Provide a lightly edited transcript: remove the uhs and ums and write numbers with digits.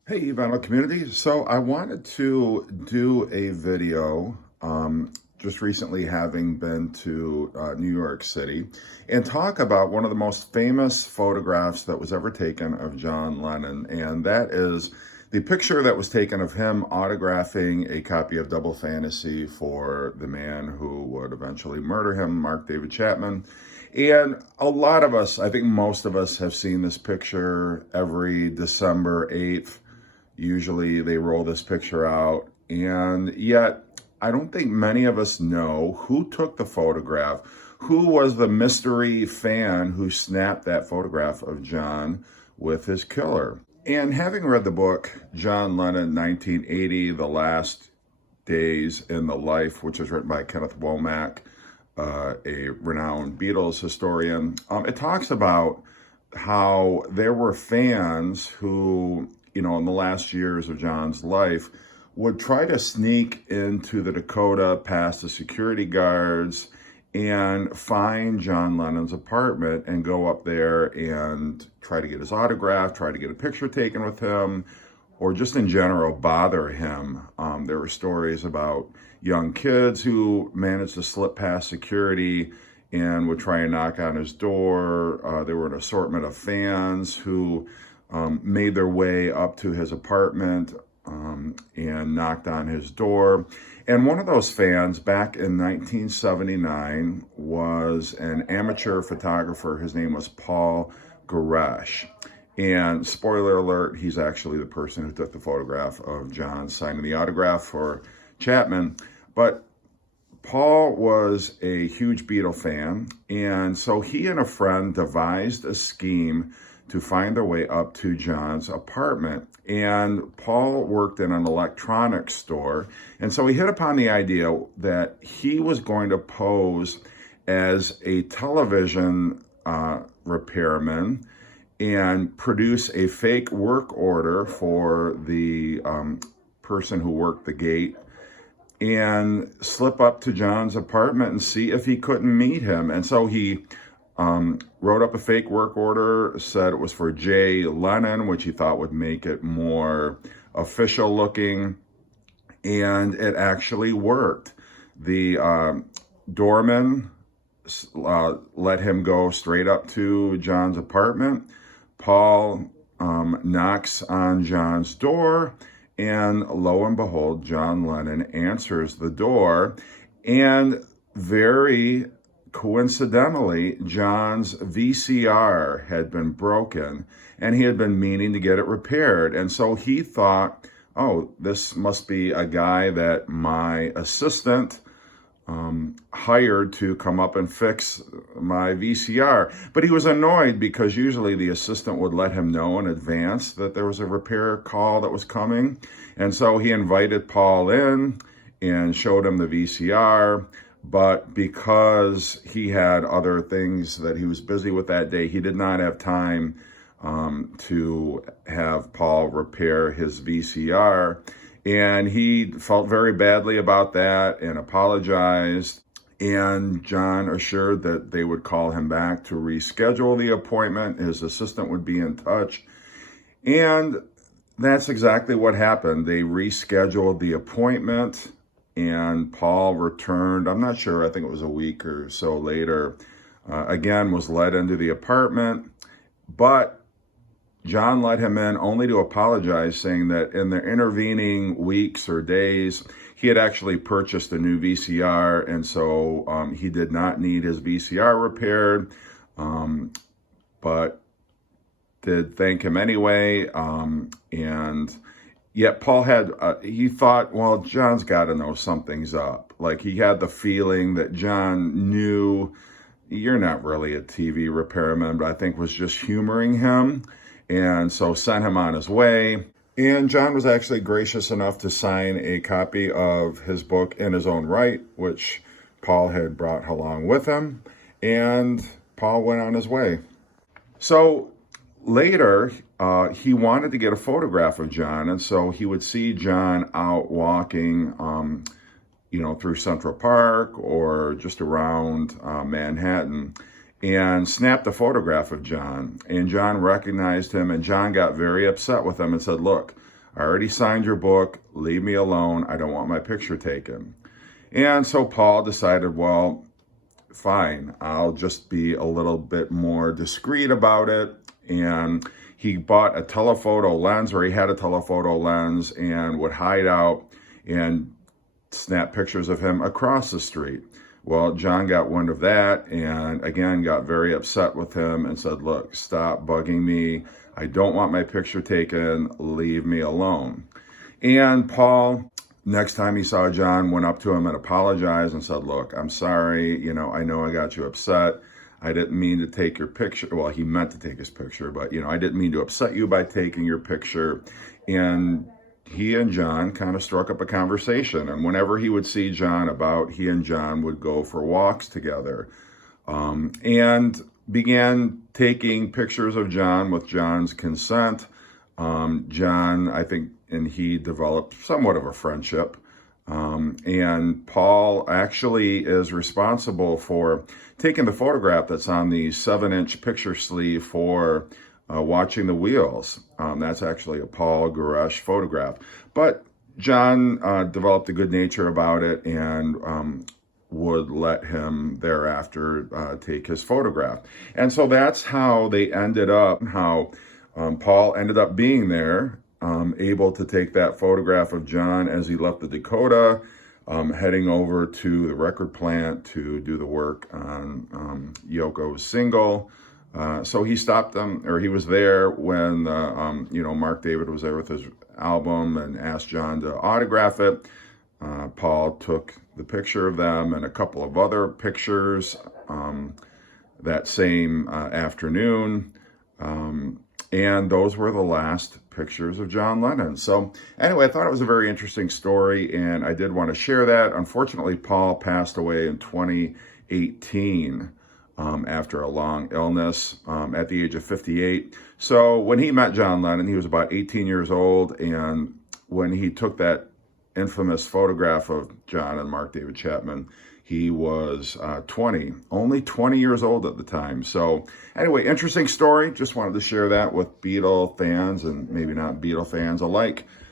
Hey, Evangel community. So I wanted to do a video, just recently having been to New York City, and talk about one of the most famous photographs that was ever taken of John Lennon. And that is the picture that was taken of him autographing a copy of Double Fantasy for the man who would eventually murder him, Mark David Chapman. And a lot of us, I think most of us, have seen this picture every December 8th. Usually they roll this picture out, and yet I don't think many of us know who took the photograph, who was the mystery fan who snapped that photograph of John with his killer. And having read the book, John Lennon, 1980, The Last Days in the Life, which was written by Kenneth Womack, a renowned Beatles historian, it talks about how there were fans who, in the last years of John's life, would try to sneak into the Dakota past the security guards and find John Lennon's apartment and go up there and try to get his autograph, try to get a picture taken with him, or just in general bother him. There were stories about young kids who managed to slip past security and would try and knock on his door. There were an assortment of fans who made their way up to his apartment and knocked on his door. And one of those fans back in 1979 was an amateur photographer. His name was Paul Goresh. And spoiler alert, he's actually the person who took the photograph of John signing the autograph for Chapman. But Paul was a huge Beatle fan, and so he and a friend devised a scheme to find their way up to John's apartment. And Paul worked in an electronics store, and so he hit upon the idea that he was going to pose as a television repairman and produce a fake work order for the person who worked the gate, and slip up to John's apartment and see if he couldn't meet him. And so he wrote up a fake work order, said it was for Jay Lennon, which he thought would make it more official looking, and it actually worked. The doorman let him go straight up to John's apartment. Paul knocks on John's door, and lo and behold, John Lennon answers the door. And very coincidentally, John's VCR had been broken, and he had been meaning to get it repaired. And so he thought, oh, this must be a guy that my assistant hired to come up and fix my VCR. But he was annoyed because usually the assistant would let him know in advance that there was a repair call that was coming. And so he invited Paul in and showed him the VCR. But because he had other things that he was busy with that day, he did not have time to have Paul repair his VCR. And he felt very badly about that and apologized. And John assured that they would call him back to reschedule the appointment. His assistant would be in touch. And that's exactly what happened. They rescheduled the appointment, and Paul returned. I'm not sure, I think it was a week or so later. Again, was led into the apartment. But John let him in only to apologize, saying that in the intervening weeks or days, he had actually purchased a new VCR, and so he did not need his VCR repaired, but did thank him anyway. And yet Paul had, he thought, well, John's got to know something's up. Like, he had the feeling that John knew, you're not really a TV repairman, but I think was just humoring him. And so sent him on his way. And John was actually gracious enough to sign a copy of his book in his own right, which Paul had brought along with him. And Paul went on his way. So later, he wanted to get a photograph of John. And so he would see John out walking, through Central Park or just around Manhattan, and snapped a photograph of John. And John recognized him, and John got very upset with him and said, look, I already signed your book. Leave me alone. I don't want my picture taken. And so Paul decided, well, fine, I'll just be a little bit more discreet about it. And he bought a telephoto lens, or he had a telephoto lens, and would hide out and snap pictures of him across the street. Well, John got wind of that and again got very upset with him and said, look, stop bugging me. I don't want my picture taken. Leave me alone. And Paul, next time he saw John, went up to him and apologized and said, look, I'm sorry. I know I got you upset. I didn't mean to take your picture. Well, he meant to take his picture, but, I didn't mean to upset you by taking your picture. And he and John kind of struck up a conversation. And whenever he would see John about, he and John would go for walks together, and began taking pictures of John with John's consent. John, I think, and he developed somewhat of a friendship. And Paul actually is responsible for taking the photograph that's on the 7-inch picture sleeve for Watching the Wheels. That's actually a Paul Goresh photograph. But John developed a good nature about it and would let him thereafter take his photograph. And so that's how they ended up, how Paul ended up being there, able to take that photograph of John as he left the Dakota, heading over to the record plant to do the work on Yoko's single. So he stopped them, or he was there when, Mark David was there with his album and asked John to autograph it. Paul took the picture of them and a couple of other pictures that same afternoon. And those were the last pictures of John Lennon. So anyway, I thought it was a very interesting story, and I did want to share that. Unfortunately, Paul passed away in 2018 after a long illness at the age of 58. So when he met John Lennon, he was about 18 years old, and when he took that infamous photograph of John and Mark David Chapman, he was 20, only 20 years old at the time. So anyway, interesting story. Just wanted to share that with Beatle fans and maybe not Beatle fans alike.